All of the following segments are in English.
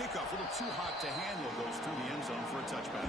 Kickoff, a little too hot to handle, goes through the end zone for a touchback.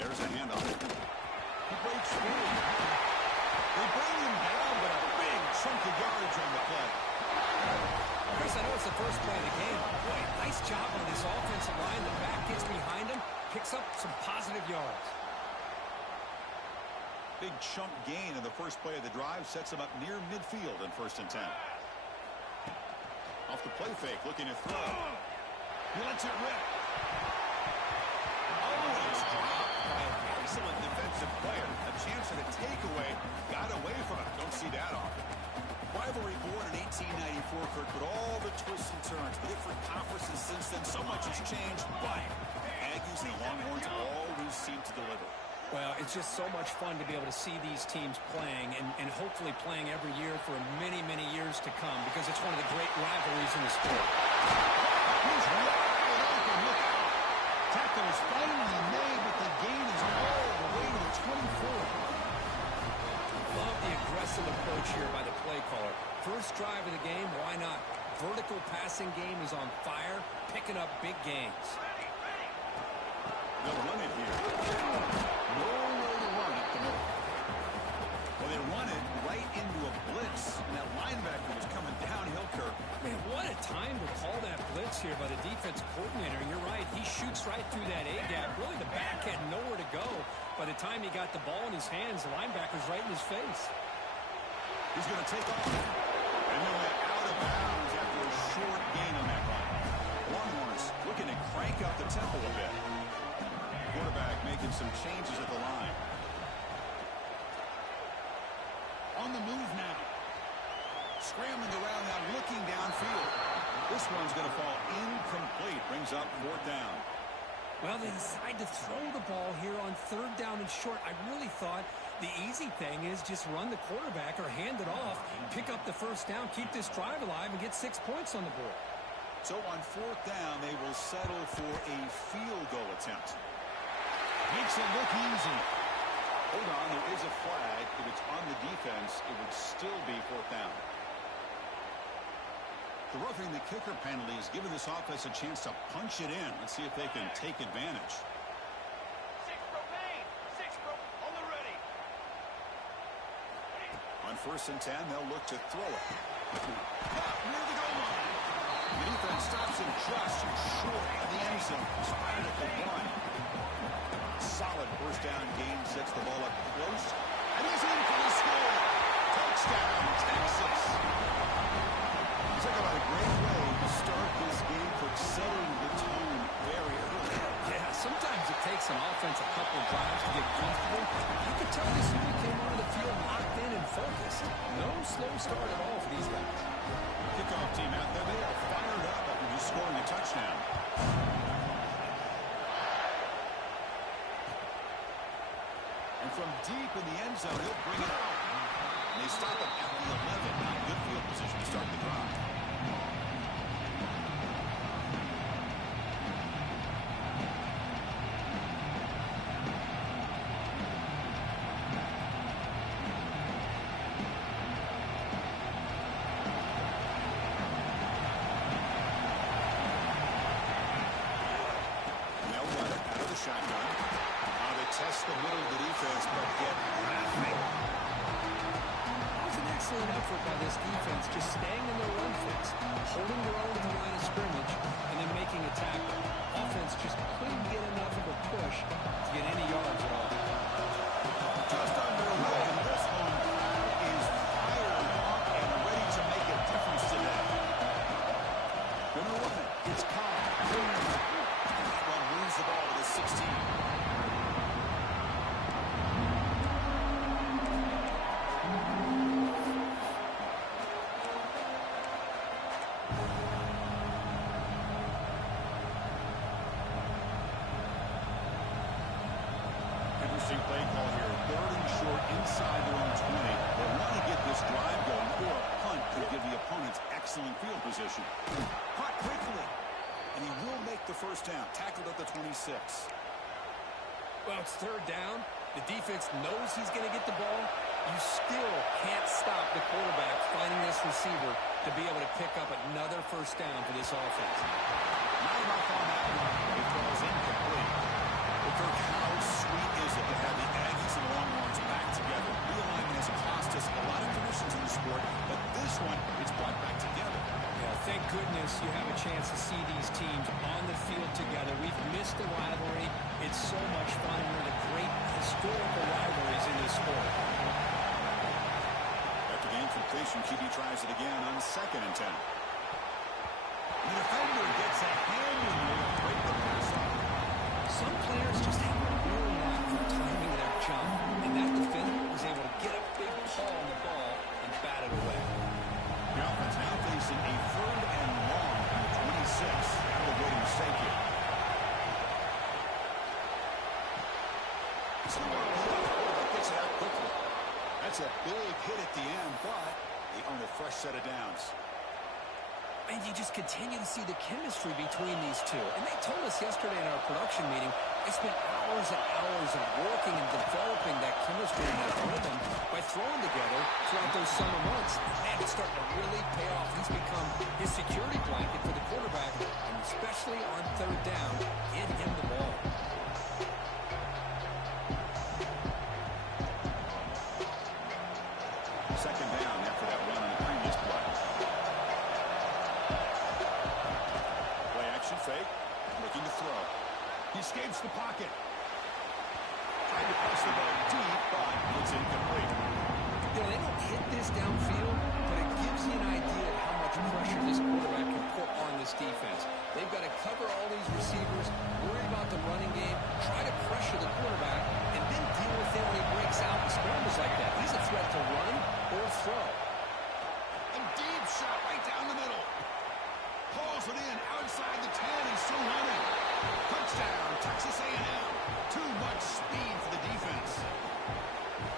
There's a handoff. He breaks through. They bring him down, but a big chunk of yardage on the play. Chris, I know it's the first play of the game. Boy, nice job on this offensive line. The back gets behind him, picks up some positive yards. Big chunk gain in the first play of the drive sets him up near midfield in 1st and 10. Off the play fake, looking to throw. He lets it rip. Oh, it's dropped by an excellent defensive player. A chance at a takeaway. Got away from it. Don't see that often. Rivalry born in 1894, Kirk, but all the twists and turns, the different conferences since then, so much has changed, but Aggies and Longhorns always seem to deliver. Well, it's just so much fun to be able to see these teams playing and hopefully playing every year for many, many years to come because it's one of the great rivalries in the sport. He's wide open. Look out. Tackle is finally made, but the gain is all the way to the 24. Love the aggressive approach here by the play caller. First drive of the game, why not? Vertical passing game is on fire, picking up big gains. They'll run it here. No way to run at the middle. Well, they run it right into a blitz, and that linebacker was coming downhill, Kirk. Man, what a time to call that blitz here by the defensive coordinator. And you're right, he shoots right through that A-gap. Really, the back had nowhere to go. By the time he got the ball in his hands, the linebacker's right in his face. He's going to take off. And then went out of bounds after a short gain on that run. Longhorns looking to crank up the tempo a bit. Quarterback making some changes at the line. On the move now. Scrambling around now, looking downfield. This one's going to fall incomplete. Brings up 4th down. Well, they decide to throw the ball here on 3rd down and short. I really thought the easy thing is just run the quarterback or hand it off, pick up the 1st down, keep this drive alive, and get 6 points on the board. So on 4th down, they will settle for a field goal attempt. Makes it look easy. Hold on, there is a flag. If it's on the defense, it would still be 4th down. The roughing the kicker penalty has given this offense a chance to punch it in. Let's see if they can take advantage. 6 propane. 6 on the ready. On 1st and 10, they'll look to throw it. Near the goal line. The defense stops him just short of the end zone. Spotted at the 1. Solid 1st down gain, sets the ball up close. And he's in for the score. Touchdown, Texas. Talk about a great way to start this game for setting the tone very early. Yeah, sometimes it takes an offense a couple of drives to get comfortable. You could tell this unit came onto the field locked in and focused. No slow start at all for these guys. Kickoff team out there, they are fired up after just scoring a touchdown. And from deep in the end zone, he'll bring it out. And they stop him at the 11. Not good field position to start the drive. Shotgun. They test the middle of the defense, but get nothing. That was an excellent effort by this defense, just staying in their run fits, holding their own to the line of scrimmage, and then making a tackle. Offense just couldn't get enough of a push to get any yards at all. Just underway, and this one is fired up and ready to make a difference today. Gonna run it. It's Cobb. Moves the ball to the 16. inside their own 20. They want to get this drive going, or a punt could give the opponents excellent field position. Caught quickly, and he will make the first down. Tackled at the 26. Well, it's third down. The defense knows he's going to get the ball. You still can't stop the quarterback finding this receiver to be able to pick up another first down for this offense. Not enough on that one. He throws incomplete. Well, Kirk, how sweet is it to have the Aggies and Longhorns back together? Realignment has cost us a lot of traditions in the sport, but this one, it's brought back together. Yeah, thank goodness you have a chance to see these teams on the field together. We've missed the rivalry. It's so much fun. One of the great historical rivalries in this sport. After the incompletion, QB tries it again on 2nd and 10. The defender gets a hand in there to break the pass off. Some players just have a real knack for timing their jump, and that defender was able to get a big paw on the ball and bat it away. The offense now facing a 3rd and long from the 26. Out of the way to mistake here. Gets it out quickly. That's a big hit at the end, but they earn a fresh set of downs. And you just continue to see the chemistry between these two. And they told us yesterday in our production meeting, they spent hours and hours of working and developing that chemistry and that rhythm by throwing together throughout those summer months. Man, it's starting to really pay off. He's become his security blanket for the quarterback, and especially on 3rd down, get him the ball. Second down after that run on the previous play. Play action fake. Looking to throw. He escapes the pocket. Trying to press the ball deep, but it's incomplete. You know, they don't hit this downfield, but it gives you an idea of how much pressure this quarterback can put on this defense. They've got to cover all these receivers, worry about the running game, try to pressure the quarterback, and then deal with him when he breaks out and scrambles like that. He's a threat to run or throw. A deep shot right down the middle. Pulls it in outside the 10 and still running. Touchdown, Texas A&M. Too much speed for the defense.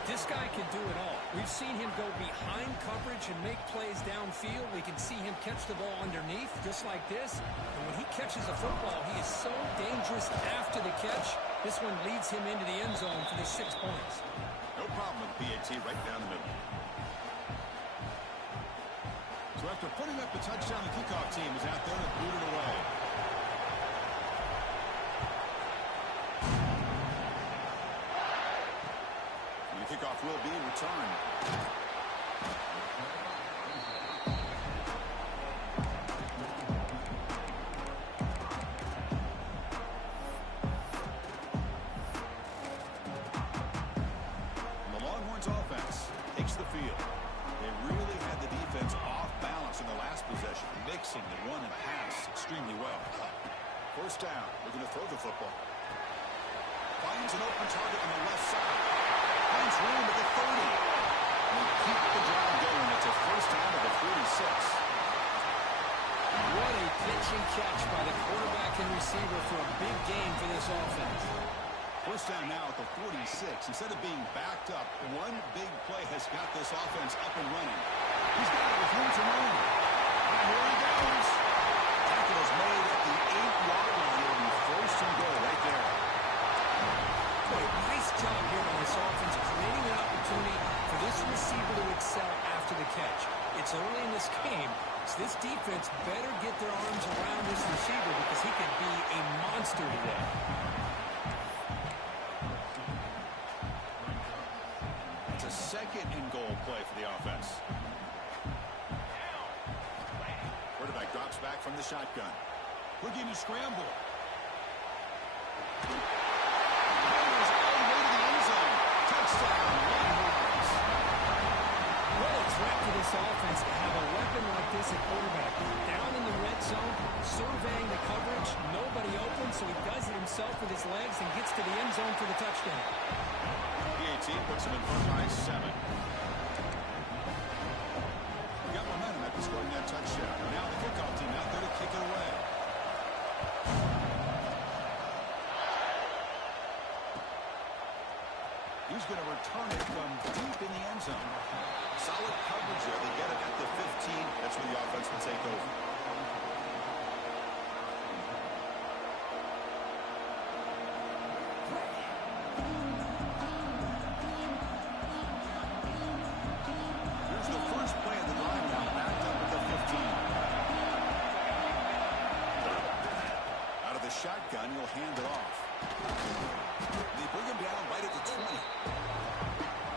This guy can do it all. We've seen him go behind coverage and make plays downfield. We can see him catch the ball underneath, just like this. And when he catches the football, he is so dangerous after the catch. This one leads him into the end zone for the 6 points. No problem with PAT right down the middle. So after putting up the touchdown, the kickoff team is out there to boot it away. And the kickoff will be returned. And the Longhorns offense takes the field. They really had the defense off balance in the last possession, mixing the run and pass extremely well. First down, they're going to throw the football. Finds an open target on the left side. Finds room at the 30. And they keep the drive going. It's a first down at the 46. What a pitch and catch by the quarterback and receiver for a big game for this offense. First down now at the 46. Instead of being backed up, one big play has got this offense up and running. He's got it with room to move. And here he goes. Tackle is made at the 8-yard line. It'll be first and goal right there. Boy, nice job here by this offense, creating an opportunity for this receiver to excel after the catch. It's early in this game, so this defense better get their arms around this receiver because he could be a monster today. It's a second and goal play for the offense. Quarterback drops back from the shotgun. Looking to scramble. Touchdown, Longhorns. What a threat for this offense to have a weapon like this at quarterback. Down in the red zone, surveying the coverage, nobody open, so he does it himself with his legs and gets to the end zone for the touchdown. PAT puts him in front by 7. We got momentum after scoring that touchdown. Now the kickoff team out there to kick it away. he's going to return it from deep in the end zone. Solid coverage there. They get it at the 15. That's where the offense will take over. Here's the first play of the drive now, backed up at the 15. Out of the shotgun, he'll hand it off. They bring him down right at the 20.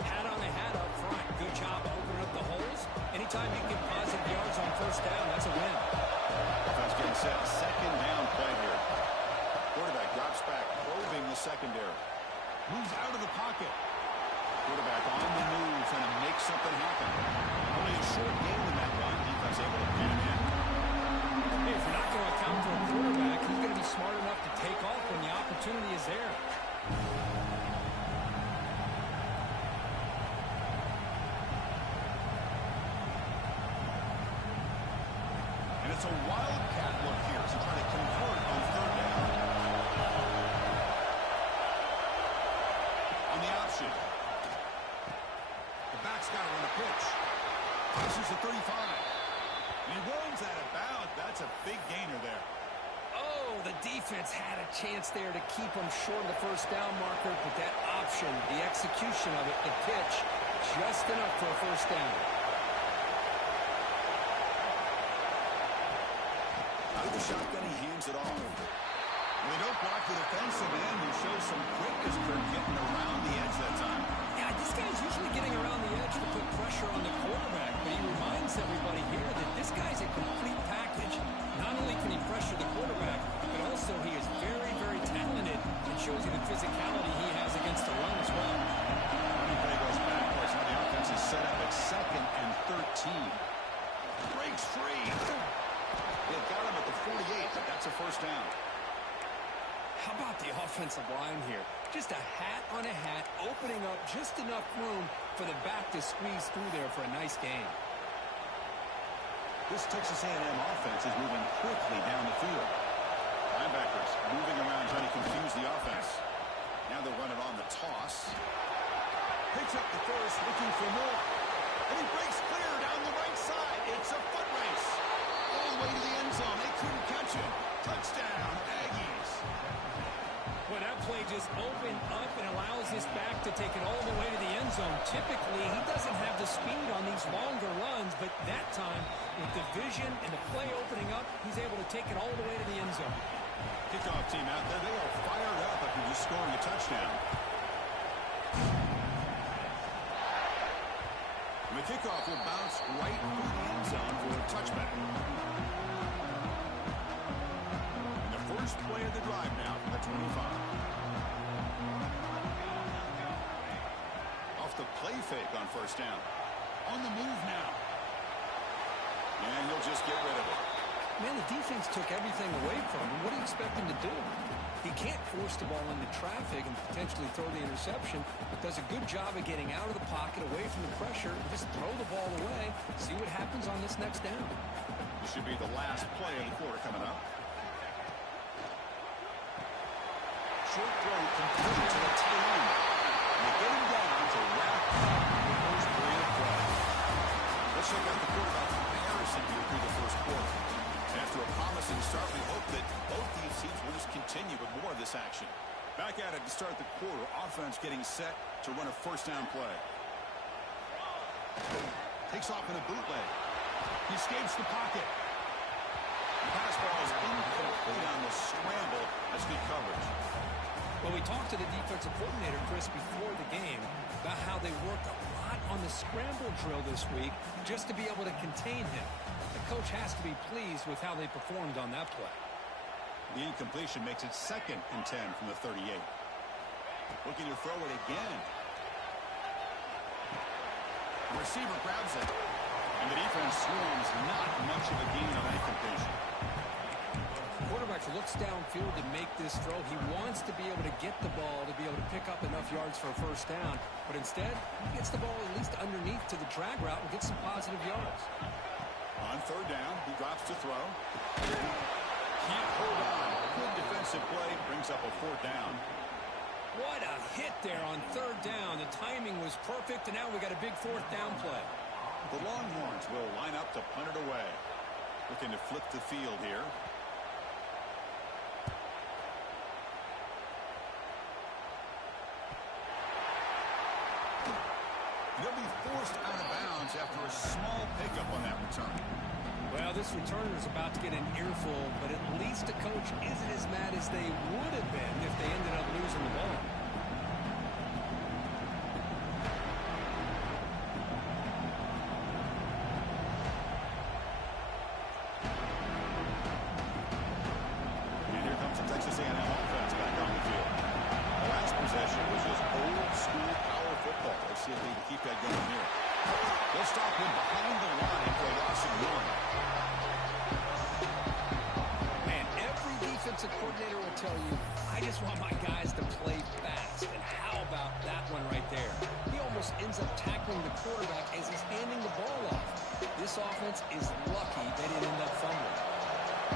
Hat on the hat up front. Good job opening up the holes. Anytime you get positive yards on first down, that's a win. Offense getting set. Second down play here. Quarterback drops back, probing the secondary. Moves out of the pocket. Quarterback on the move, trying to make something happen. Only a short game in that run. Defense able to pin him in. Hey, if you're not going to account for a quarterback, he's going to be smart enough to take off when the opportunity is there. And it's a wildcat look here to try to convert on third down. On the option. The back's got to run a pitch. Passes the 35. And he runs out of bounds. That's a big gainer there. Oh, the defense had a chance there to keep him short of the first down marker, but that option, the execution of it, the pitch, just enough for a first down. Out of the shotgun, he hands it off. Well, they don't block the defensive end, who shows some quickness for getting around the edge that time. Yeah, this guy's usually getting around the edge to put pressure on the quarterback, but he reminds everybody here that this guy's a complete package. Not only can he pressure the quarterback, but also he is very, very talented and shows you the physicality he has against the run as well. Running play goes backwards. Now the offense is set up at 2nd and 13. Breaks free. They've got him at the 48, but that's a first down. How about the offensive line here? Just a hat on a hat, opening up just enough room for the back to squeeze through there for a nice gain. This Texas A&M offense is moving quickly down the field. Linebackers moving around trying to confuse the offense. Now they're running on the toss. Picks up the first, looking for more. And he breaks clear down the right side. It's a foot race. All the way to the end zone. They couldn't catch him. Touchdown, Aggies. Well, that play just opened up and allows this back to take it all the way to the end zone. Typically, he doesn't have the speed on these longer runs, but that time, with the vision and the play opening up, he's able to take it all the way to the end zone. Kickoff team out there. They are fired up after just scoring a touchdown. And the kickoff will bounce right through the end zone for a touchback. And the first play of the drive now from the 25. Off the play fake on first down. On the move now. And he'll just get rid of it. Man, the defense took everything away from him. What do you expect him to do? He can't force the ball into traffic and potentially throw the interception, but does a good job of getting out of the pocket, away from the pressure, and just throw the ball away. See what happens on this next down. This should be the last play of the quarter coming up. Short throw complete to the tight end. And they get him down to wrap up the first period of play. Let's check out the quarterback comparison here through the first quarter. After a promising start, we hope that both these teams will just continue with more of this action. Back at it to start the quarter. Offense getting set to run a first down play. Takes off in a bootleg. He escapes the pocket. The pass ball is incomplete on the scramble. That's good coverage. Well, we talked to the defensive coordinator, Chris, before the game about how they worked a lot on the scramble drill this week just to be able to contain him. The coach has to be pleased with how they performed on that play. The incompletion makes it 2nd and 10 from the 38. Looking to throw it again. The receiver grabs it. And the defense swarms. Not much of a gain on that completion. The quarterback looks downfield to make this throw. He wants to be able to get the ball to be able to pick up enough yards for a first down. But instead, he gets the ball at least underneath to the drag route and gets some positive yards. On third down, he drops to throw. Can't hold on. Good defensive play. Brings up a 4th down. What a hit there on third down. The timing was perfect, and now we got a big fourth down play. The Longhorns will line up to punt it away. Looking to flip the field here. They'll be forced out of bounds after a small pickup on that return. Well, this returner is about to get an earful, but at least the coach isn't as mad as they would have been if they ended up losing the ball. And here comes the Texas A&M offense back on the field. The last possession was just old school power football. Let's see if they can keep that going here. They'll stop him behind the line for a loss of 1. Man, every defensive coordinator will tell you, I just want my guys to play fast. And how about that one right there? He almost ends up tackling the quarterback as he's handing the ball off. This offense is lucky they didn't end up fumbling.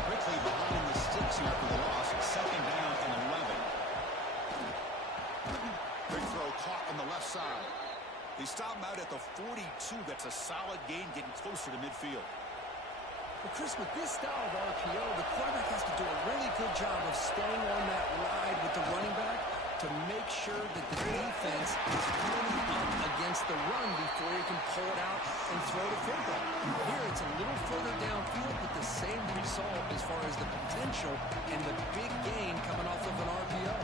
Quickly behind the sticks here for the loss. Second down and 11. Big throw caught on the left side. They stop him out at the 42. That's a solid gain, getting closer to midfield. Well, Chris, with this style of RPO, the quarterback has to do a really good job of staying on that ride with the running back to make sure that the defense is really up against the run before he can pull it out and throw the football. Here, it's a little further downfield, but the same result as far as the potential and the big gain coming off of an RPO.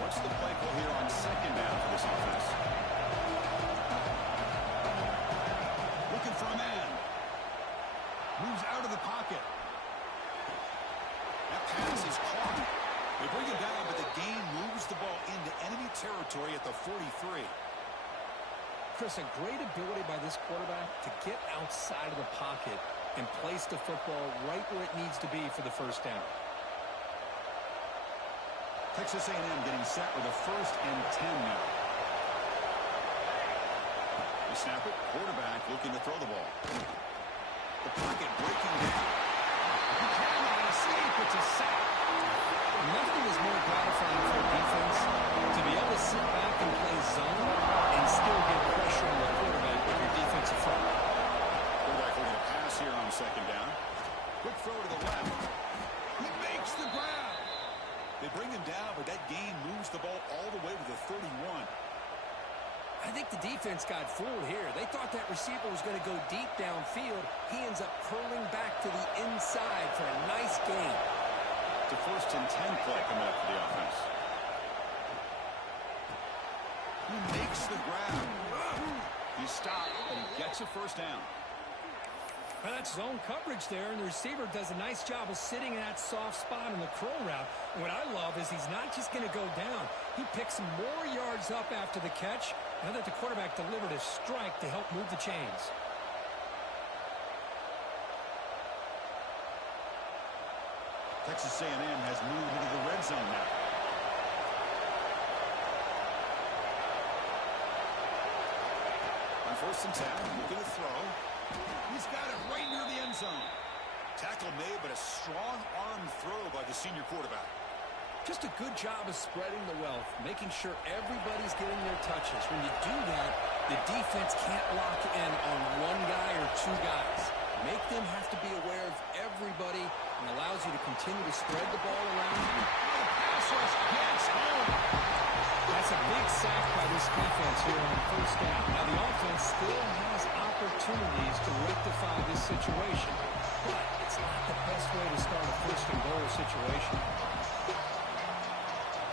What's the play call here on second down for this offense? Looking for a man. Moves out of the pocket. That pass is caught. They bring it down, but the gain moves the ball into enemy territory at the 43. Chris, a great ability by this quarterback to get outside of the pocket and place the football right where it needs to be for the first down. Texas A&M getting set with a 1st and 10 now. They snap it. Quarterback looking to throw the ball. The pocket breaking down. He cannot escape. It's a sack. Nothing is more gratifying for a defense to be able to sit back and play zone and still get pressure on the quarterback with your defensive front. Quarterback looking to pass here on second down. Quick throw to the left. He makes the grab. They bring him down, but that gain moves the ball all the way to the 31. I think the defense got fooled here. They thought that receiver was going to go deep downfield. He ends up curling back to the inside for a nice gain. It's a 1st and 10 play coming up for the offense. He makes the grab. He stopped, and he gets a first down. Well, that's zone coverage there, and the receiver does a nice job of sitting in that soft spot in the curl route. And what I love is he's not just going to go down. He picks some more yards up after the catch, now that the quarterback delivered a strike to help move the chains. Texas A&M has moved into the red zone now. On 1st and 10, looking to throw. He's got it right near the end zone. Tackle made, but a strong arm throw by the senior quarterback. Just a good job of spreading the wealth, making sure everybody's getting their touches. When you do that, the defense can't lock in on one guy or two guys. Make them have to be aware of everybody and allows you to continue to spread the ball around. Pass rush gets home. That's a big sack by this defense here on 1st down. Now, the offense still has opportunities to rectify this situation, but it's not the best way to start a 1st and goal situation.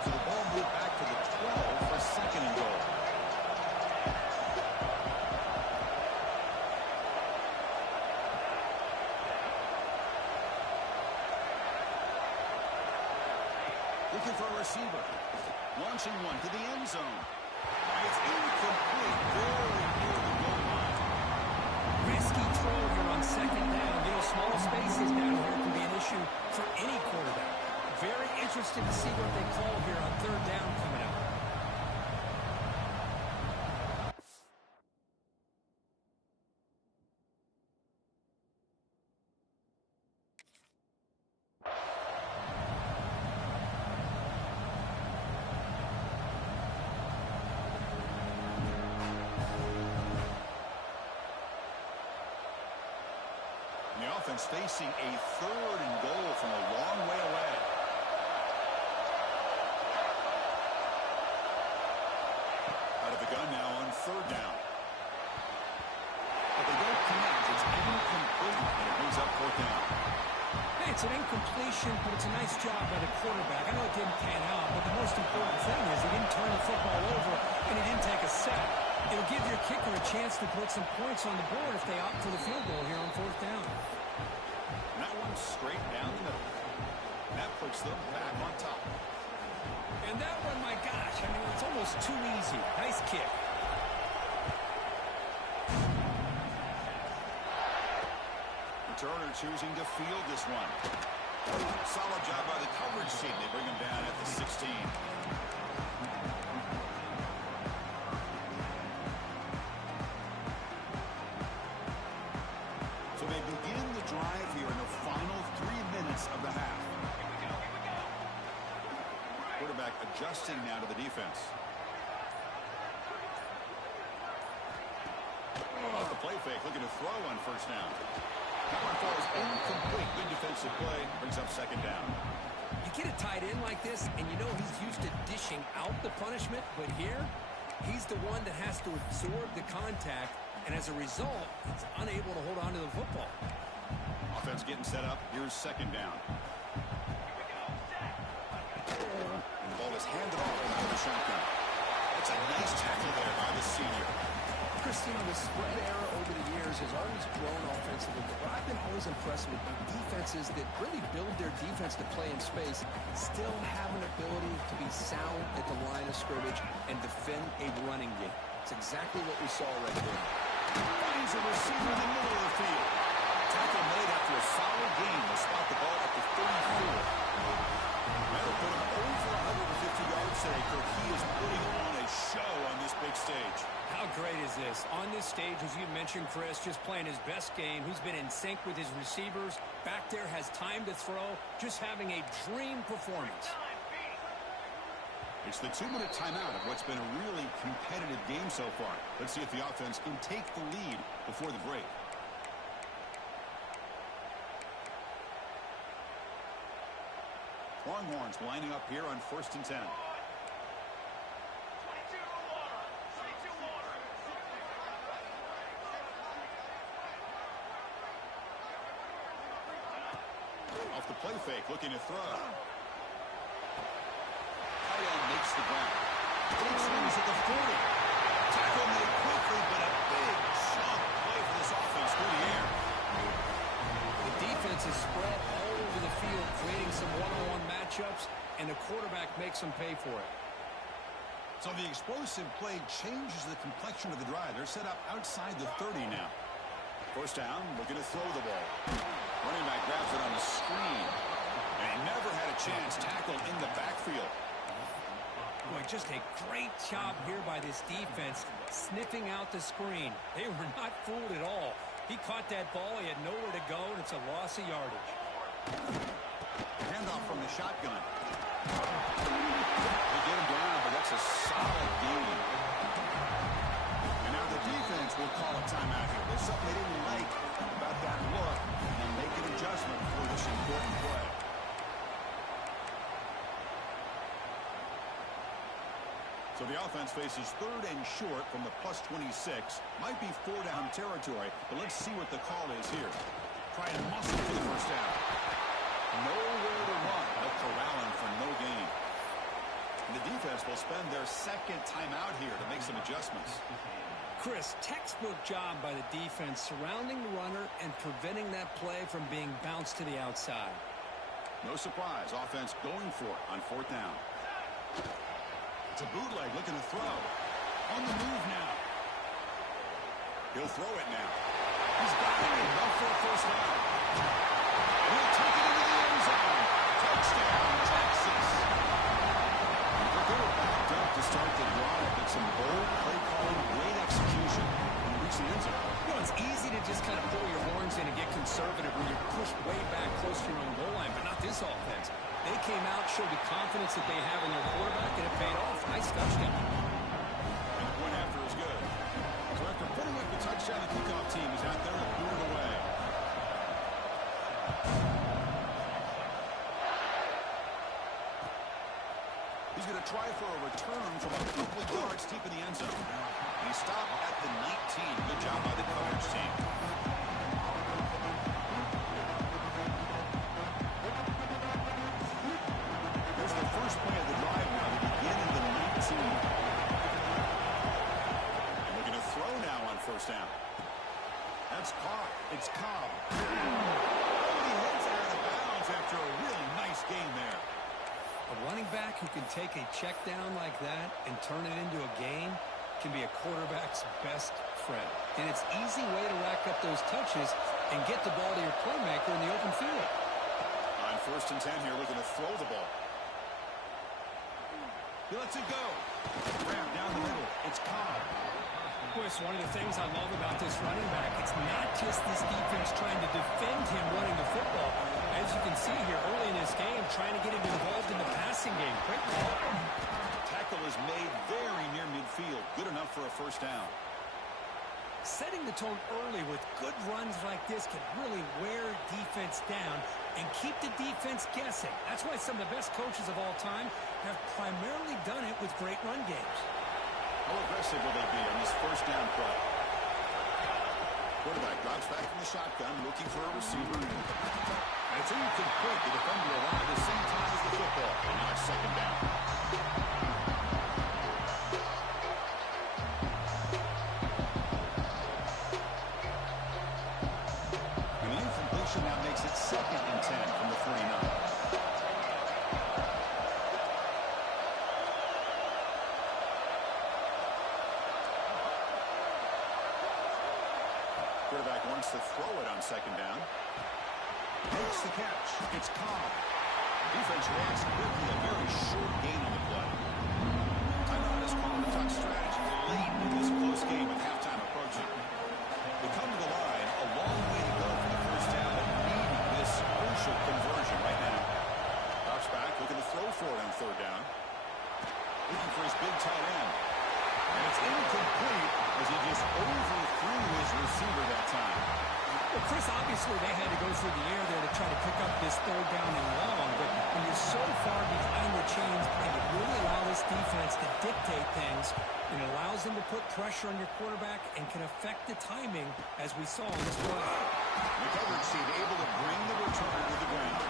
So the ball moved back to the 12 for 2nd and goal. Looking for a receiver. Launching one to the end zone. It's incomplete. Very near the goal line. Risky throw here on 2nd down. You know, small spaces down here can be an issue for any quarterback. Very interested to see what they call here on 3rd down coming up. offense facing a 3rd and goal from a long way away. Out of the gun now on 3rd down. But they don't connect. It's incomplete, and it brings up 4th down. Hey, it's an incompletion, but it's a nice job by the quarterback. I know it didn't pan out, but the most important thing is he didn't turn the football over and he didn't take a sack. It'll give your kicker a chance to put some points on the board if they opt for the field goal here on 4th down. And that one's straight down the middle. And that puts them back on top. And that one, my gosh, I mean, it's almost too easy. Nice kick. Returner choosing to field this one. Solid job by the coverage team. They bring him down at the 16. So they begin the drive here in the final 3 minutes of the half. Quarterback adjusting now to the defense. Off the play fake, looking to throw on 1st down. That one falls incomplete. Good defensive play. Brings up 2nd down. You get a tight end like this, and you know he's used to dishing out the punishment, but here, he's the one that has to absorb the contact, and as a result, he's unable to hold on to the football. Offense getting set up. Here's 2nd down. And the ball is handed off out of the shotgun. That's a nice tackle there by the senior. Christine, the spread era over the years has always grown offensively, but I've been always impressed with the defenses that really build their defense to play in space, still have an ability to be sound at the line of scrimmage and defend a running game. It's exactly what we saw right there. Finds a receiver in the middle of the field. Tackle made after a solid game. Will spot the ball at the 34. That'll put him over 150 yards today, Kirk. He is putting on a show on this big stage. How great is this? On this stage, as you mentioned, Chris, just playing his best game. He's been in sync with his receivers. Back there, has time to throw. Just having a dream performance. It's the 2-minute timeout of what's been a really competitive game so far. Let's see if the offense can take the lead before the break. Longhorns lining up here on 1st and 10. Off the play fake, looking to throw. Tight end makes the ground. Swings at the 40. Tackle made quickly, but a big chunk play for this offense through the air. The defense is spread all over the field, creating some one-on-one matchups, and the quarterback makes them pay for it. So the explosive play changes the complexion of the drive. They're set up outside the 30 now. 1st down, looking to throw the ball. Running back grabs it on the screen. And he never had a chance. Tackled in the backfield. Boy, just a great job here by this defense, sniffing out the screen. They were not fooled at all. He caught that ball. He had nowhere to go, and it's a loss of yardage. Handoff from the shotgun. They get him down, but that's a solid game. And now the defense will call a timeout here. There's something they didn't like about that look, and make an adjustment for this important play. So the offense faces 3rd and short from the +26. Might be 4-down territory, but let's see what the call is here. Trying to muscle for the 1st down. Nowhere to run. They'll corral him for no gain. And the defense will spend their 2nd timeout here to make some adjustments. Chris, textbook job by the defense surrounding the runner and preventing that play from being bounced to the outside. No surprise. Offense going for it on 4th down. It's a bootleg looking to throw. On the move now. He'll throw it now. He's got it enough for a 1st down. And he'll take it into the end zone. Touchdown, Texas. They were backed up to start the drive, but some bold play calling, great execution, and reach the end zone. You know, it's easy to just kind of pull your horns in and get conservative when you're pushed way back close to your own goal line, but not this offense. They came out, showed the confidence that they have in their quarterback, and it paid off. Nice touchdown. And the point after is good. So after putting up the touchdown, the kickoff team is out there and put it away. He's going to try for a return from a couple of yards deep in the end zone. He stopped at the 19. Good job by the coverage team. Here's the first play of the drive now to begin in the 19. And we're going to throw now on first down. That's caught. It's Cobb. Oh, he hits out of bounds after a really nice game there. A running back who can take a check down like that and turn it into a gain can be a quarterback's best friend. And it's an easy way to rack up those touches and get the ball to your playmaker in the open field. On first and 10 here, looking to throw the ball. He lets it go. Grab down the middle. It's Cobb. Boy, it's one of the things I love about this running back. It's not just this defense trying to defend him running the football. As you can see here early in this game, trying to get him involved in the passing game. Great ball. Tackle is made very near midfield. Good enough for a first down. Setting the tone early with good runs like this can really wear defense down and keep the defense guessing. That's why some of the best coaches of all time have primarily done it with great run games. How aggressive will they be on this first down play? Quarterback drops back from the shotgun, looking for a receiver. And it's incomplete. The defender arrived at the same time as the football. And now it's second down. And the incompletion now makes it second and 10 from the 49. Quarterback wants to throw it on second down. Makes the catch. It's Cobb. Defense reacts quickly. A very short gain on the play. Timeout is called to talk strategy late in this close game with halftime approaching. We come to the line. A long way to go for the first down, but needing this crucial conversion right now. Drops back, looking to throw for it on third down. Looking for his big tight end. And it's incomplete as he just overthrew his receiver that time. Well, Chris, obviously they had to go through the air there to try to pick up this third down and long, but when you're so far behind the chains, and you really allow this defense to dictate things, it allows them to put pressure on your quarterback and can affect the timing, as we saw on this play. The coverage team able to bring the returner to the ground.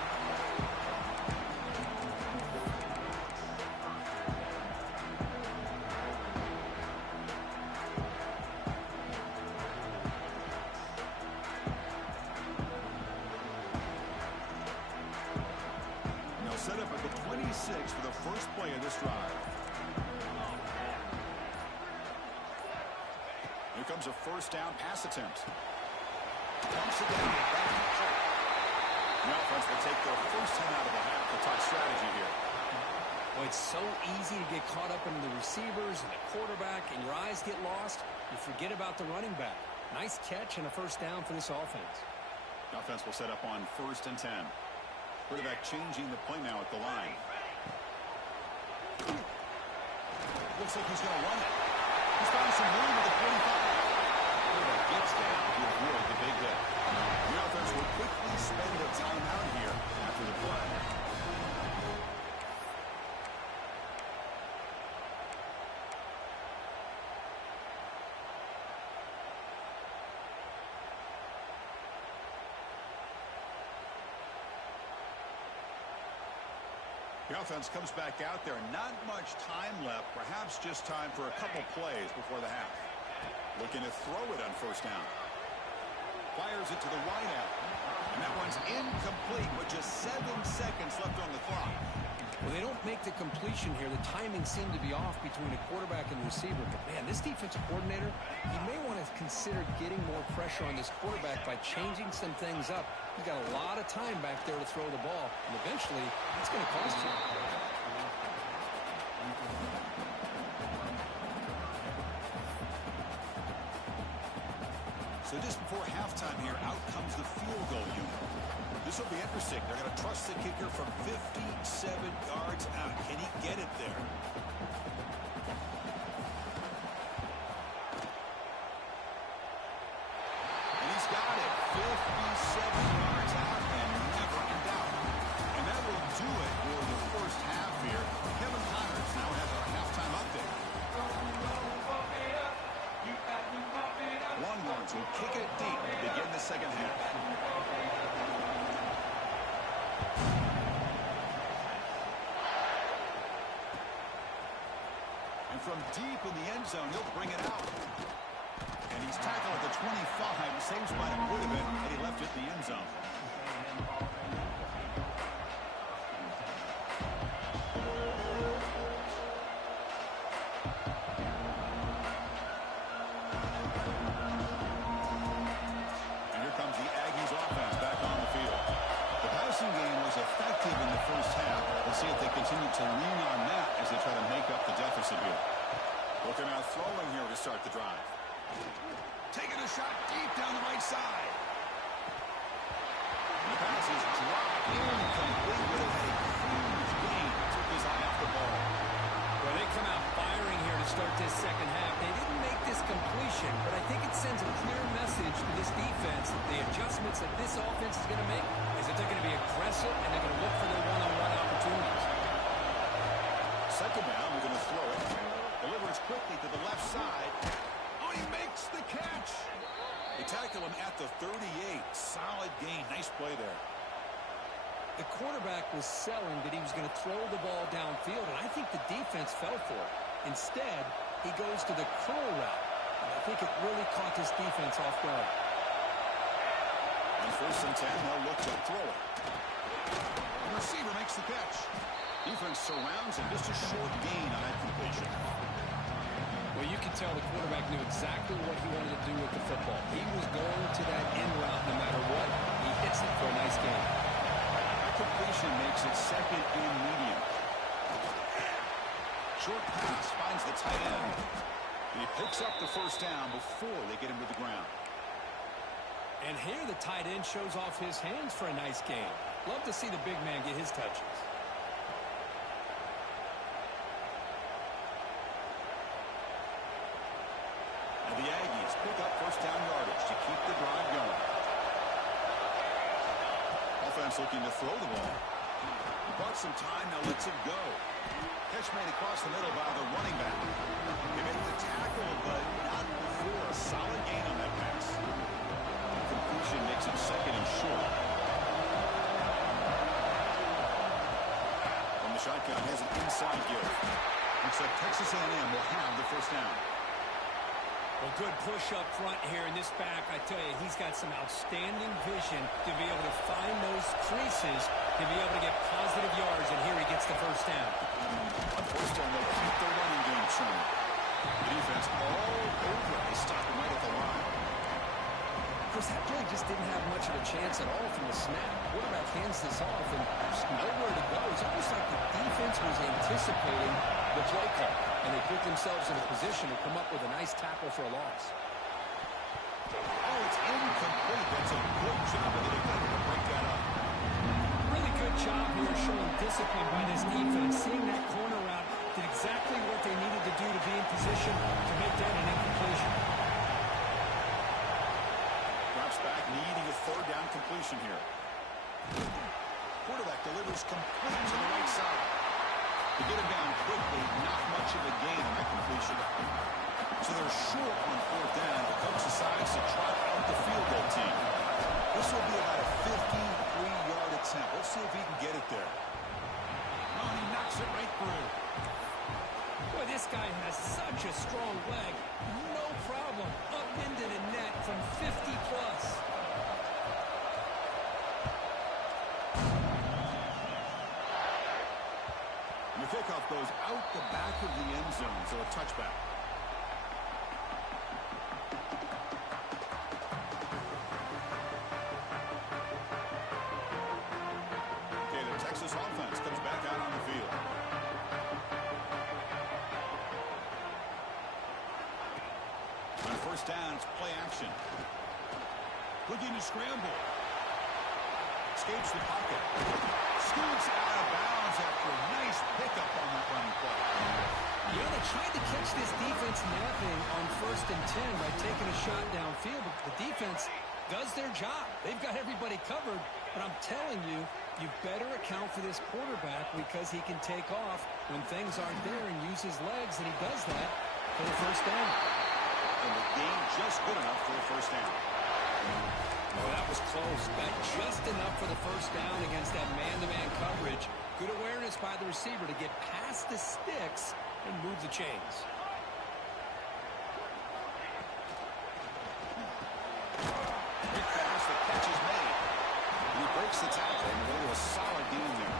Set up at the 26 for the first play of this drive. Here comes a first down pass attempt. Pumps it down. The offense will take their first 10 out of the half to talk strategy here. Well, it's so easy to get caught up in the receivers and the quarterback, and your eyes get lost. You forget about the running back. Nice catch and a first down for this offense. The offense will set up on first and 10. Quarterback changing the play now at the line. Looks like he's going to run it. He's found some room at the 45. Quarterback gets down to avoid the big hit. The offense will quickly spend a timeout here after the play. The offense comes back out there. Not much time left. Perhaps just time for a couple plays before the half. Looking to throw it on first down. Fires it to the wide out. And that one's incomplete with just 7 seconds left on the clock. Well, they don't make the completion here. The timing seemed to be off between the quarterback and the receiver. But, man, this defensive coordinator, he may want to consider getting more pressure on this quarterback by changing some things up. He's got a lot of time back there to throw the ball. And eventually, it's going to cost you. So just before halftime here, out comes the field goal unit. This will be interesting. They're going to trust the kicker from 57 yards out. Can he get it there? And he's got it. 57 yards out and never in doubt. And that will do it for the first half here. Kevin Connors kicking it deep to begin the second half. And from deep in the end zone, he'll bring it out. And he's tackled at the 25. Same spot it would have been had he left it in the end zone. And here comes the Aggies offense back on the field. The passing game was effective in the first half. Let's see if they continue to lean on that as they try to make up the deficit here. Looking out throwing here to start the drive. Taking a shot deep down the right side. The pass is dropped incomplete, but it had a huge gain. Took his eye off the ball. Well, they come out firing here to start this second half. They didn't make this completion, but I think it sends a clear message to this defense that the adjustments that this offense is going to make is that they're going to be aggressive and they're going to look for their one-on-one opportunities. Second down, we're going to throw it. Delivers quickly to the left side. Oh, he makes the catch. They tackle him at the 38. Solid gain. Nice play there. The quarterback was selling that he was going to throw the ball downfield, and I think the defense fell for it. Instead, he goes to the curl route, and I think it really caught this defense off guard. On 1st and 10, they'll look to throw it. The receiver makes the catch. Defense surrounds him. Just a short gain on that completion. Well, you can tell the quarterback knew exactly what he wanted to do with the football. He was going to that end route no matter what. He hits it for a nice gain. That completion makes it second and medium. Short pass finds the tight end. He picks up the first down before they get him to the ground. And here the tight end shows off his hands for a nice gain. Love to see the big man get his touches. And the Aggies pick up first down yardage to keep the drive going. Offense looking to throw the ball. He bought some time, now lets it go. Catch made across the middle by the running back. He made the tackle, but not before a solid gain on that pass. Conclusion makes it second and short. From the shotgun, has an inside give. Looks like Texas A&M will have the first down. Well, good push up front here in this back. I tell you, he's got some outstanding vision to be able to find those creases, to be able to get positive yards, and here he gets the first down. On first down, they'll keep the running game churning. The defense all over. They stop him right at the line. Of course, that play just didn't have much of a chance at all from the snap. Quarterback hands this off, and there's nowhere to go. It's almost like the defense was anticipating the play call, and they put themselves in a position to come up with a nice tackle for a loss. Oh, it's incomplete. That's a good job of getting able to break that up. Really good job here showing discipline by this defense. Seeing that corner route did exactly what they needed to do to be in position to make that an incompletion. Drops back, needing a third down completion here. Quarterback delivers complete to the right side. To get him down quickly, not much of a gain on that completion. So they're short on fourth down. The coach decides to trot out the field goal team. This will be about a 53-yard attempt. Let's see if he can get it there. Oh, he knocks it right through. Boy, this guy has such a strong leg. No problem. Up into the net from 50-plus. And the kickoff goes out the back of the end zone, so a touchback. Okay, the Texas offense comes back out on the field. On first down, it's play action. Looking to scramble. Escapes the pocket. Scoots out of bounds after a nice pickup on that running play. Yeah, they tried to catch this defense napping on 1st and 10 by taking a shot downfield, but the defense does their job. They've got everybody covered, but I'm telling you, you better account for this quarterback because he can take off when things aren't there and use his legs, and he does that for the first down. A and the gain just good enough for a first down. Oh, that was close. Got just enough for the first down against that man-to-man coverage. Good awareness by the receiver to get past the sticks and move the chains. Big pass, the catch is made. And he breaks the tackle and a solid gain there.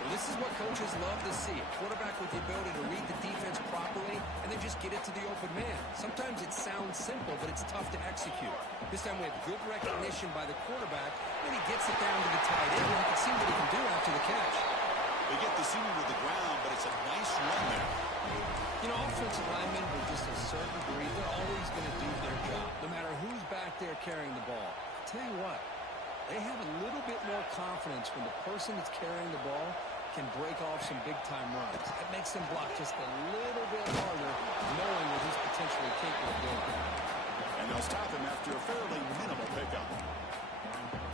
Well, this is what coaches love to see. A quarterback with the ability to read the defense properly and then just get it to the open man. Sometimes it sounds simple, but it's tough to execute. This time we have good recognition by the quarterback, and he gets it down to the tight end, and you can see what he can do after the catch. They get the senior to the ground, but it's a nice run there. You know, offensive linemen, with just a certain degree, they're always going to do their job, no matter who's back there carrying the ball. I'll tell you what, they have a little bit more confidence when the person that's carrying the ball can break off some big-time runs. That makes them block just a little bit harder, knowing what he's potentially capable of doing. And they'll stop him after a fairly minimal pickup.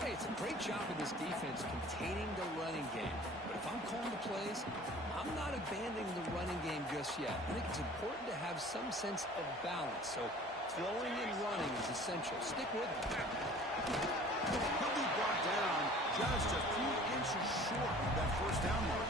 Hey, it's a great job of this defense containing the running game. But if I'm calling the plays, I'm not abandoning the running game just yet. I think it's important to have some sense of balance. So throwing and running is essential. Stick with it. He'll be brought down just a few inches short of that first down mark.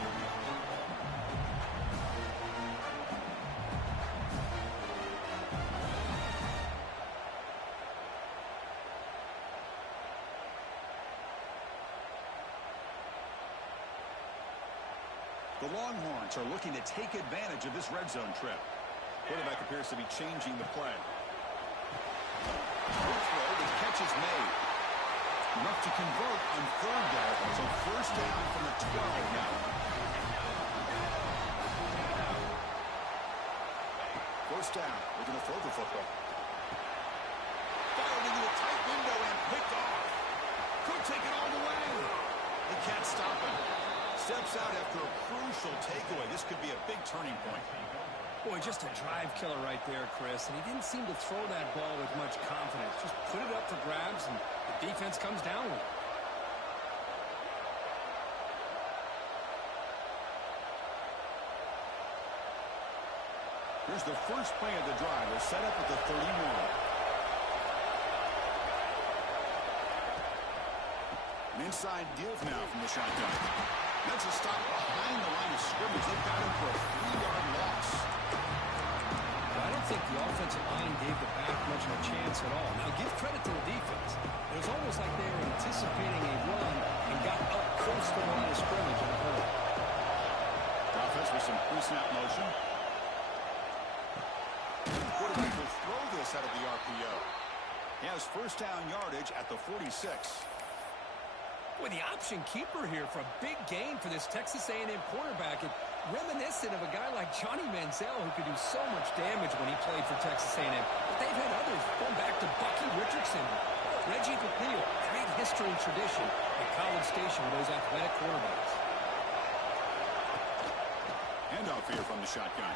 The Longhorns are looking to take advantage of this red zone trip. Quarterback appears to be changing the play. Good throw, the catch is made. Enough to convert on third down, so first down from the 12 now. First down, they're going to throw the football. Fired into a tight window and picked off. Could take it all the way. They can't stop him. Steps out after a crucial takeaway. This could be a big turning point. Boy, just a drive killer right there, Chris. And he didn't seem to throw that ball with much confidence. Just put it up for grabs, and the defense comes down with it. Here's the first play of the drive. They're set up at the 31. An inside deals now from the shotgun. That's a stop behind the line of scrimmage. They've got him for a 3-yard loss. I don't think the offensive line gave the back much of a chance at all. Now, give credit to the defense. It was almost like they were anticipating a run and got up close to the line of scrimmage in a hurry. Offense with some pre-snap motion. Quarterback will throw this out of the RPO. He has first down yardage at the 46. With the option keeper here for a big gain for this Texas A&M quarterback. It reminiscent of a guy like Johnny Manziel who could do so much damage when he played for Texas A&M. But they've had others going back to Bucky Richardson, Reggie Papillo. Great history and tradition at College Station with those athletic quarterbacks. Handoff here from the shotgun.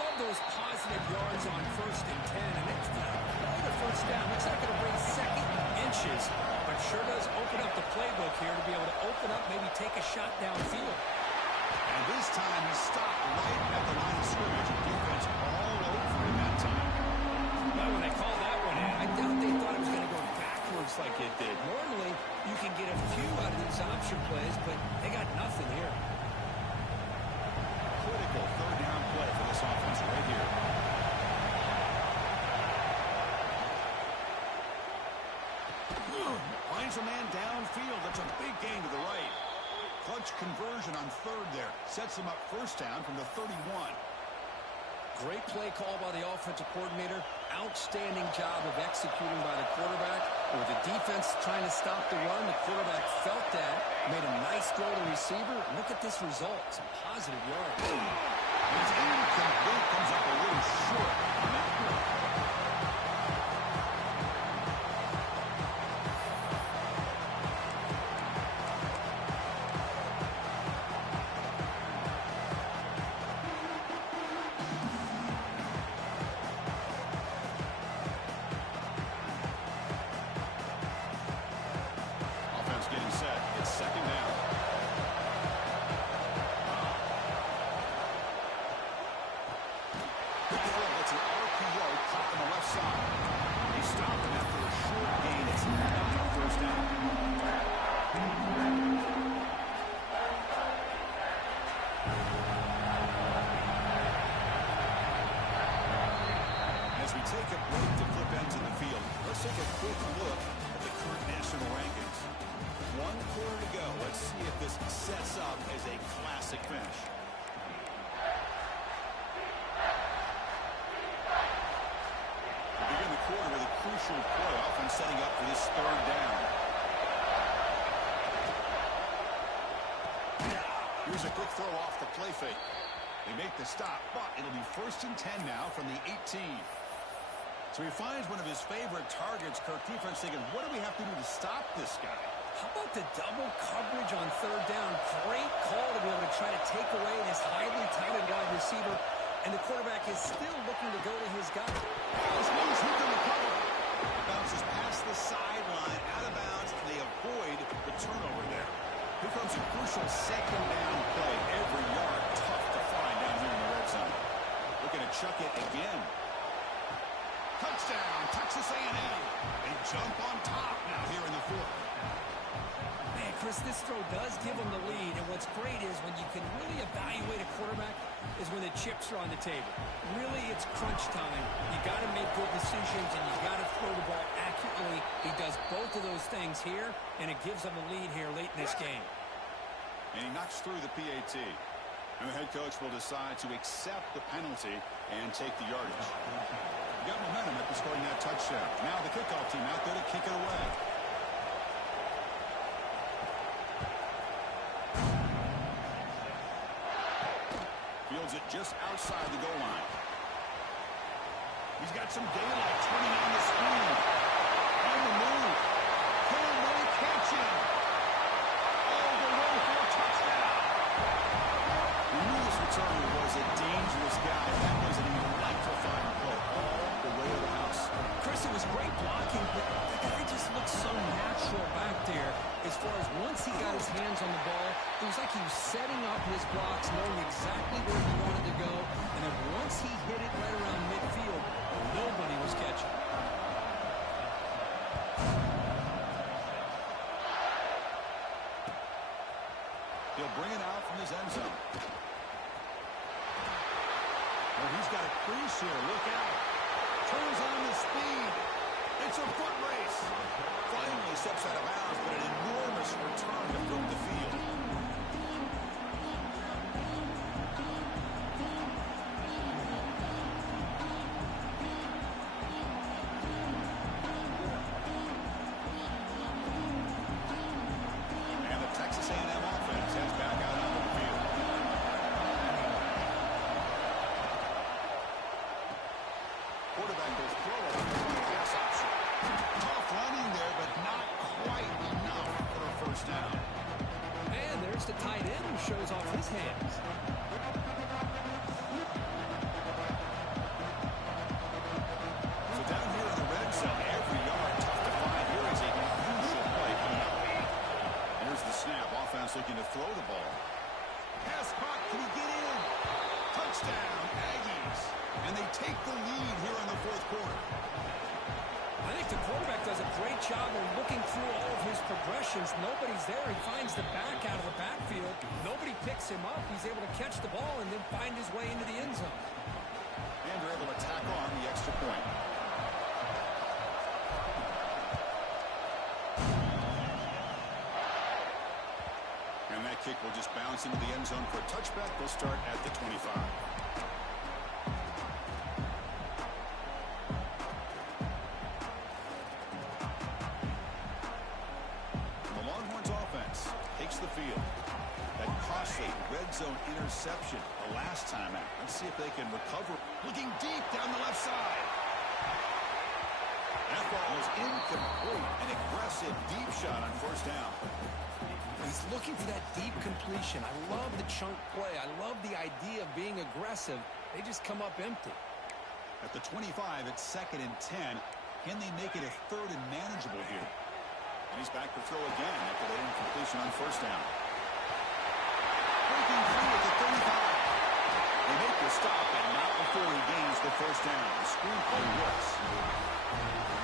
Love those positive yards on 1st and 10. And it's the first down. Looks like it'll bring second inches. But sure does open up the playbook here to be able to open up, maybe take a shot downfield. And this time he stopped right at the line of scrimmage. Defense all over him that time. Well, when they called that one in, I doubt they thought it was going to go backwards like it did. Normally, you can get a few out of these option plays, but they got nothing here. Critical third down play for this offense right here. Finds a man downfield. That's a big gain to the right. Clutch conversion on third there. Sets him up first down from the 31. Great play call by the offensive coordinator. Outstanding job of executing by the quarterback. With the defense trying to stop the run, the quarterback felt that. Made a nice throw to the receiver. Look at this result. Some positive yards. His incomplete comes up a little short on that play. first down. As we take a break to flip into the field, let's take a quick look at the current national rankings. 1 quarter to go. Let's see if this sets up as a classic finish. We begin the quarter with a crucial play, often setting up for this third down. Here's a quick throw off the play fake. They make the stop, but it'll be 1st and 10 now from the 18. So he finds one of his favorite targets. Kirk defense thinking, what do we have to do to stop this guy? How about the double coverage on 3rd down? Great call to be able to try to take away this highly touted wide receiver, and the quarterback is still looking to go to his guy. This means he can recover. Bounces past the sideline, out of bounds, and they avoid the turnover there. Here comes a crucial 2nd down play. Every yard tough to find down here in the red zone. Looking to chuck it again. Touchdown, Texas A&M. They jump on top now here in the 4th. Man, Chris, this throw does give them the lead, and what's great is when you can really evaluate a quarterback is when the chips are on the table. Really, it's crunch time. You got to make good decisions, and you got to throw the ball accurately. He does both of those things here, and it gives them a lead here late in this game. And he knocks through the PAT. And the head coach will decide to accept the penalty and take the yardage. He got momentum after scoring that touchdown. Now the kickoff team out there to kick it away. Fields it just outside the goal line. He's got some daylight turning on the screen. On the move. Pull, no catching. All the way for a touchdown. We knew this returner was a dangerous guy. That was an electrifying play all the way to the house. Chris, it was great blocking, but the guy just looked so natural back there. As far as once he got his hands on the ball, it was like he was setting up his blocks, knowing exactly where he wanted to go. And then once he hit it right around midfield, nobody was catching. He'll bring it out from his end zone. Well, he's got a crease here. Look out. Turns on the speed. It's a foot race. Finally steps out of bounds, but an enormous return to fill the field. And the Texas A&M offense heads back out onto the field. Quarterback will throw it on the pass option. Tough running there, but not quite enough for a 1st down. And there's the tight end who shows off his hands. So down here in the red zone, every yard tough to find. Here is a crucial play coming up. Here's the snap. Offense looking to throw the ball. Pass caught. Can he get in? Touchdown, Aggies. And they take the lead here in the 4th quarter. I think the quarterback does a great job of looking through all of his progressions. Nobody's there. He finds the back out of the backfield. Nobody picks him up. He's able to catch the ball and then find his way into the end zone. And they're able to tack on the extra point. And that kick will just bounce into the end zone for a touchback. They'll start at the 25. The Longhorns offense takes the field. That costly red zone interception the last time out. Let's see if they can recover. Looking deep down the left side. That ball is incomplete. An aggressive deep shot on 1st down. He's looking for that deep completion. I love the chunk play. I love the idea of being aggressive. They just come up empty. At the 25, it's 2nd and 10. Can they make it a 3rd and manageable here? And he's back to throw again after that incompletion on 1st down. Breaking through at the 35. They make the stop, and not before he gains the 1st down. The screen play works.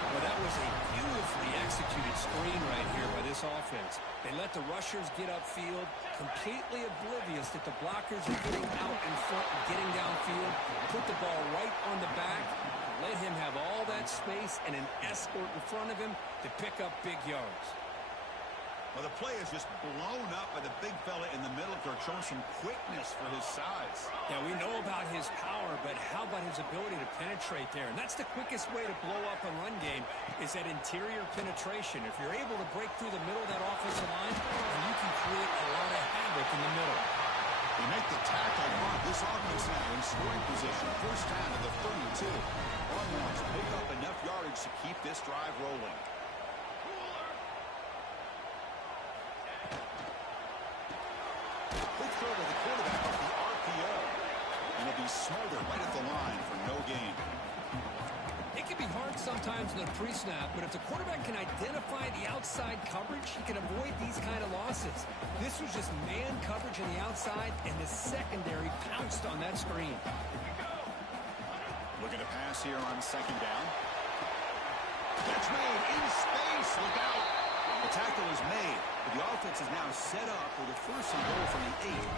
Well, that was a beautifully executed screen right here by this offense. They let the rushers get upfield, completely oblivious that the blockers are getting out in front and getting downfield, put the ball right on the back, let him have all that space and an escort in front of him to pick up big yards. Well, the play is just blown up by the big fella in the middle. They're showing some quickness for his size. Yeah, we know about his power, but how about his ability to penetrate there? And that's the quickest way to blow up a run game is that interior penetration. If you're able to break through the middle of that offensive line, then you can create a lot of havoc in the middle. They make the tackle, but this offense now in scoring position. First down to the 32. Longhorns pick up enough yardage to keep this drive rolling. Quick throw to the quarterback off the RPO. And he'll be smothered right at the line for no gain. It can be hard sometimes in the pre-snap, but if the quarterback can identify the outside coverage, he can avoid these kind of losses. This was just man coverage on the outside, and the secondary pounced on that screen. Looking to pass here on second down. Catch made in space. Look out. The tackle is made, but the offense is now set up with a first and goal from the 8.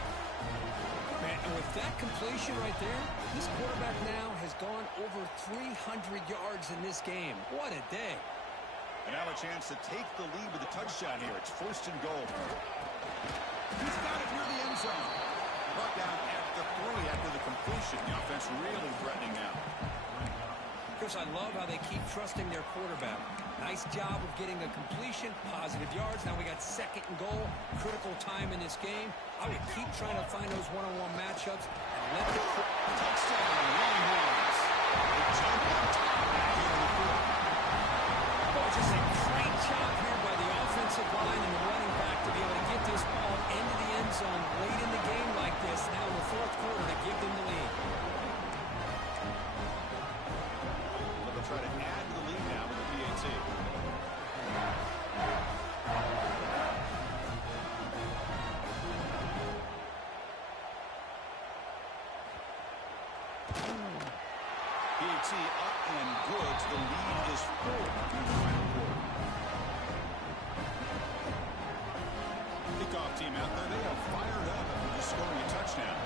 Man, and with that completion right there, this quarterback now has gone over 300 yards in this game. What a day. And now a chance to take the lead with a touchdown here. It's first and goal. He's got it near the end zone. Brought down at the 3 after the completion. The offense really threatening now. Chris, I love how they keep trusting their quarterback. Nice job of getting a completion, positive yards. Now we got second and goal, critical time in this game. I would keep trying to find those one-on-one matchups and let the touchdown Longhorns. They jump on top here in the field. Oh, just a great job here by the offensive line and the running back to be able to get this ball into the end zone late in the game like this. Now in the fourth quarter to give them the lead. They'll try to add to the lead now with the PAT. PAT up and good. The lead is 4 in the final quarter. Kickoff team out there. They are fired up after just scoring a touchdown.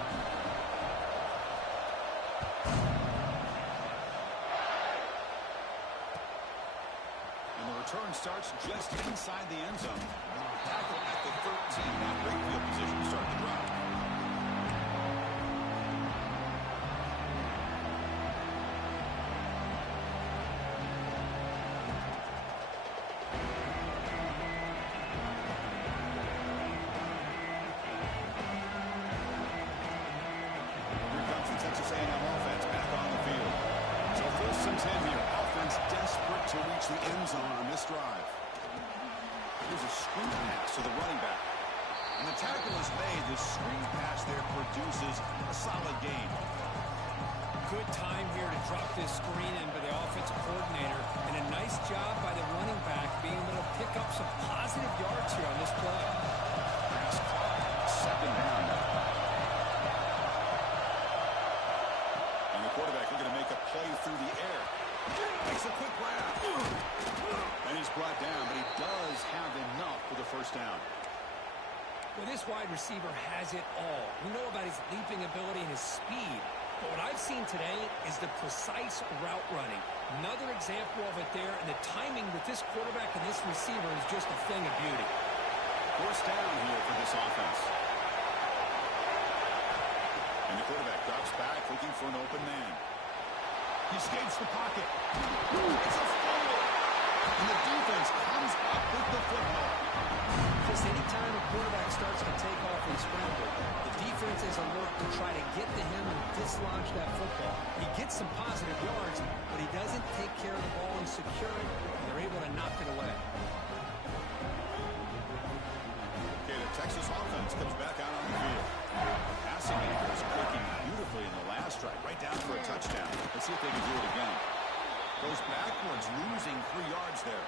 And the return starts just inside the end zone. Tackle at the 13. Now great field position to start the drive. To reach the end zone on this drive. There's a screen pass to the running back. And the tackle is made. The screen pass there produces a solid gain. Good time here to drop this screen in by the offensive coordinator. And a nice job by the running back being able to pick up some positive yards here on this play. Pass caught. Second down. And the quarterback looking to make a play through the air. Makes a quick grab. And he's brought down, but he does have enough for the first down. Well, this wide receiver has it all. We know about his leaping ability and his speed. But what I've seen today is the precise route running. Another example of it there, and the timing with this quarterback and this receiver is just a thing of beauty. First down here for this offense. And the quarterback drops back looking for an open man. He escapes the pocket. It's a fumble. And the defense comes up with the football. Chris, anytime a quarterback starts to take off and scramble, the defense is alert to try to get to him and dislodge that football. He gets some positive yards, but he doesn't take care of the ball and secure it, and they're able to knock it away. Okay, the Texas offense comes back out on the field. Passing game is clicking beautifully in the last drive, right down for a touchdown. Let's see if they can do it again. Goes backwards, losing 3 yards there.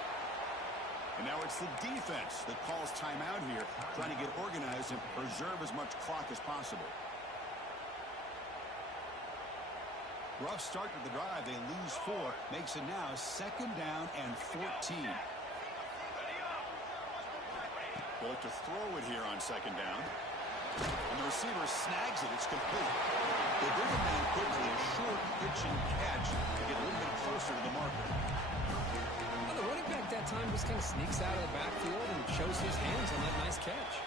And now it's the defense that calls timeout here, trying to get organized and preserve as much clock as possible. Rough start to the drive. They lose 4. Makes it now 2nd down and 14. They'll look to throw it here on 2nd down. And the receiver snags it. It's complete. They bring it down quickly. A short pitch and catch to get a little bit closer to the marker. Well, the running back that time just kind of sneaks out of the backfield and shows his hands on that nice catch.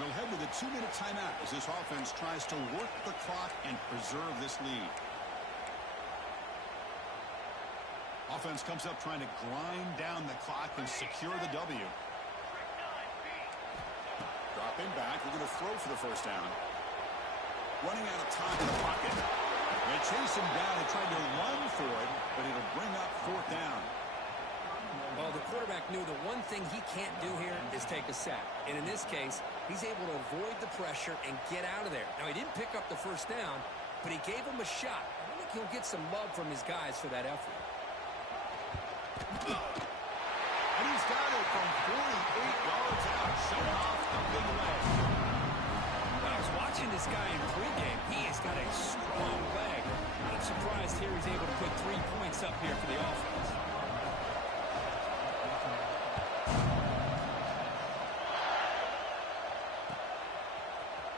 We'll head to the 2-minute timeout as this offense tries to work the clock and preserve this lead. Offense comes up trying to grind down the clock and secure the W. Dropping back. They're going to throw for the 1st down. Running out of time in the pocket. They chase him down. They tried to run for it, but it'll bring up 4th down. Well, the quarterback knew the one thing he can't do here is take a sack. And in this case, he's able to avoid the pressure and get out of there. Now, he didn't pick up the 1st down, but he gave him a shot. I think he'll get some love from his guys for that effort. And he's got it from 48 yards out, showing off the big leg. When I was watching this guy in pregame, he has got a strong leg. I'm surprised here he's able to put 3 points up here for the offense.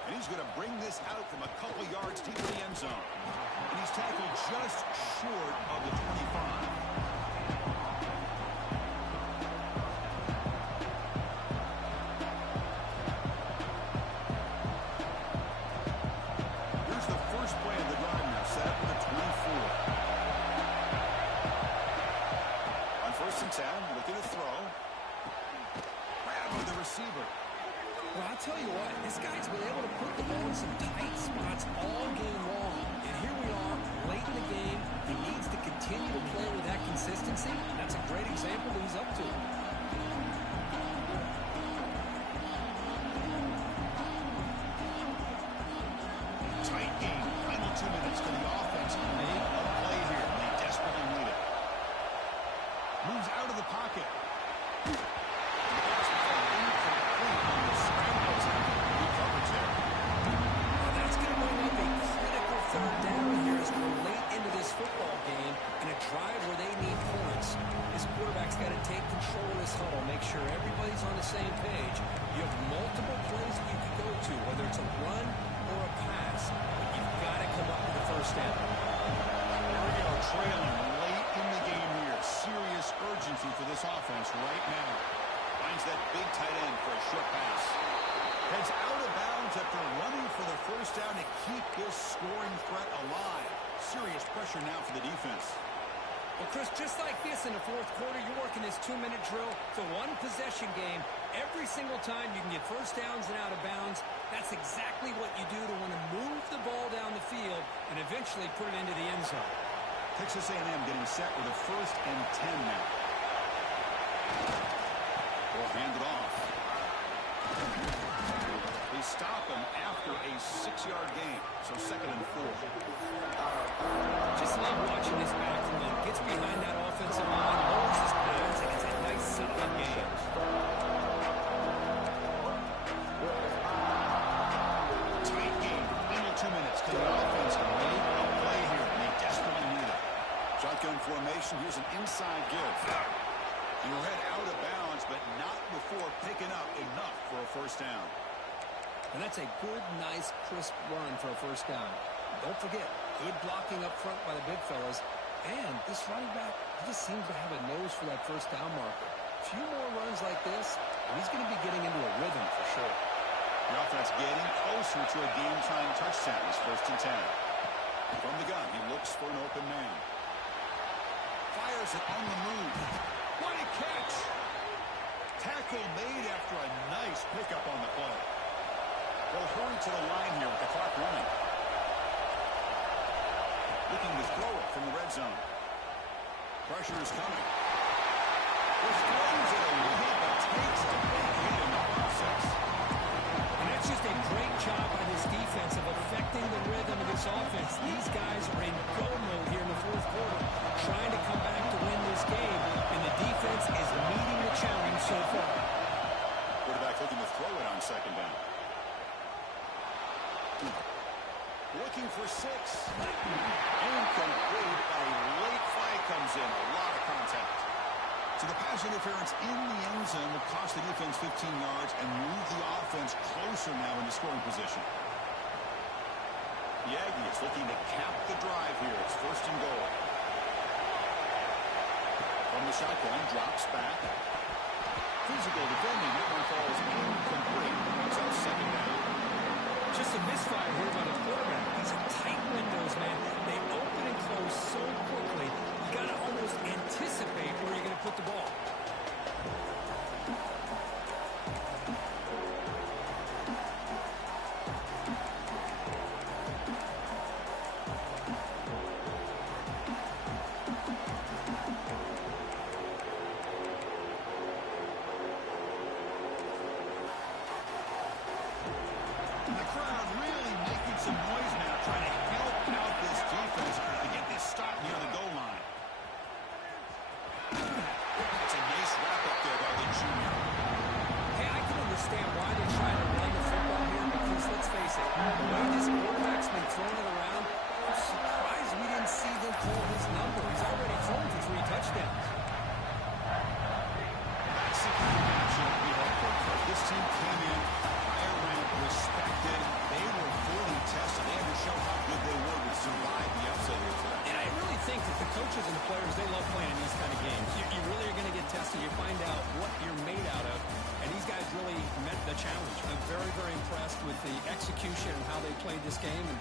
And he's going to bring this out from a couple yards deep in the end zone. And he's tackled just short of the 25. Looking to throw. Grab by the receiver. Well, I'll tell you what, this guy's been able to put the ball in some tight spots all game long. And here we are, late in the game. He needs to continue to play with that consistency. That's a great example that he's up to. Tight game. Final 2 minutes to the offense. Make a play here. They desperately need it. Moves out of the pocket. Well, that's going to bring up a critical 3rd down here as we're late into this football game in a drive where they need points. This quarterback's got to take control of this huddle, make sure everybody's on the same page. You have multiple plays that you can go to, whether it's a run or a pass, but you've got to come up with a 1st down. There we go, trailing late in the game here. Serious urgency for this offense right now. Finds that big tight end for a short pass. Heads out of bounds after running for the 1st down to keep this scoring threat alive. Serious pressure now for the defense. Well, Chris, just like this in the 4th quarter, you're working this 2-minute drill. It's a one-possession game. Every single time you can get 1st downs and out of bounds. That's exactly what you do to want to move the ball down the field and eventually put it into the end zone. Texas A&M getting set with a 1st and 10 now. They'll hand it off. They stop him after a 6-yard gain, so 2nd and 4. Just love watching this back run. Gets behind that offensive line, lowers his pads, and it's a nice solid game. Tight game. Final 2 minutes. Can the offense make a play here? And they desperately need it. Shotgun formation. Here's an inside give. And we'll head out of bounds, but not before picking up enough for a 1st down. And that's a good, nice, crisp run for a 1st down. Don't forget, good blocking up front by the big fellas. And this running back, he just seems to have a nose for that 1st down marker. A few more runs like this, and he's going to be getting into a rhythm for sure. The offense getting closer to a game-tying touchdown. It's 1st and 10. From the gun, he looks for an open man. Fires it on the move. What a catch! Tackle made after a nice pickup on the play. They'll hurry to the line here with the clock running. Looking to throw it from the red zone. Pressure is coming. Well, throws it away, but takes a big hit in the process. And that's just a great job by this defense of affecting the rhythm of this offense. These guys are in go mode here in the 4th quarter, trying to come back to win this game, and the defense is meeting the challenge so far. Quarterback looking to throw it on 2nd down. Looking for 6. Incomplete. A late flag comes in. A lot of contact. So the pass interference in the end zone will cost the defense 15 yards and move the offense closer now in the scoring position. The Aggies looking to cap the drive here. It's 1st and goal. From the shotgun, drops back. Physical defending. That one falls incomplete. It's on 2nd down. Just a misfire here by the quarterback. These are tight windows, man. They open and close so quickly. You got to almost anticipate where you're going to put the ball. The crowd really making some noise now, trying to help out this defense to get this stop near the goal line. It's a nice wrap-up there by the junior. Hey, I can understand why they're trying to run the football here because, let's face it, the way this quarterback's been throwing it around, I'm surprised we didn't see them call his number. He's already thrown for 3 touchdowns. That's the kind of action we hope for. This team came in higher ranked, respected. They were fully tested. They had to show how good they were to survive the upset here today. And I really think that the coaches and the players, they love playing in these kind of games. You really are going to get tested. You find out what you're made out of. And these guys really met the challenge. I'm very, very impressed with the execution and how they played this game. And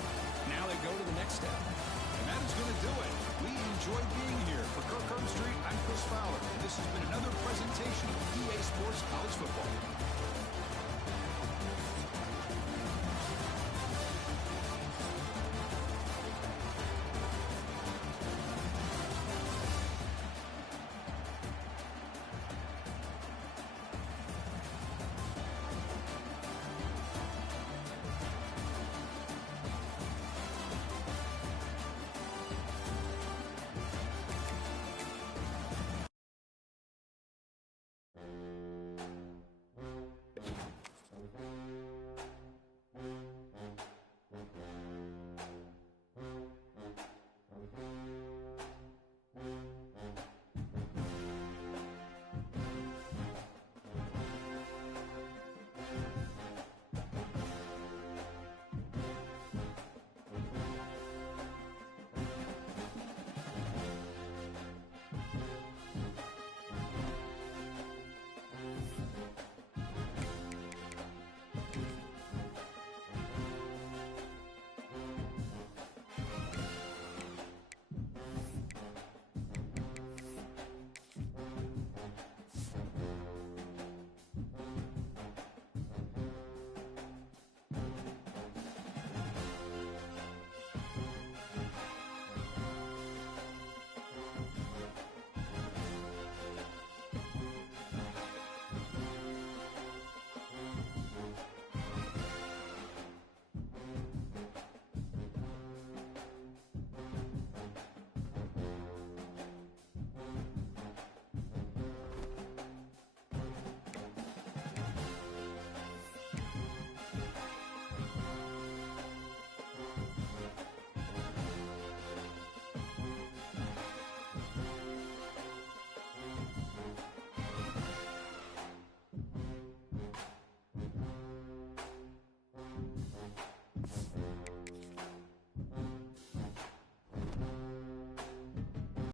now they go to the next step. And that is going to do it. We enjoyed being here. For Kirk Street, I'm Chris Fowler. And this has been another presentation of EA Sports College Football.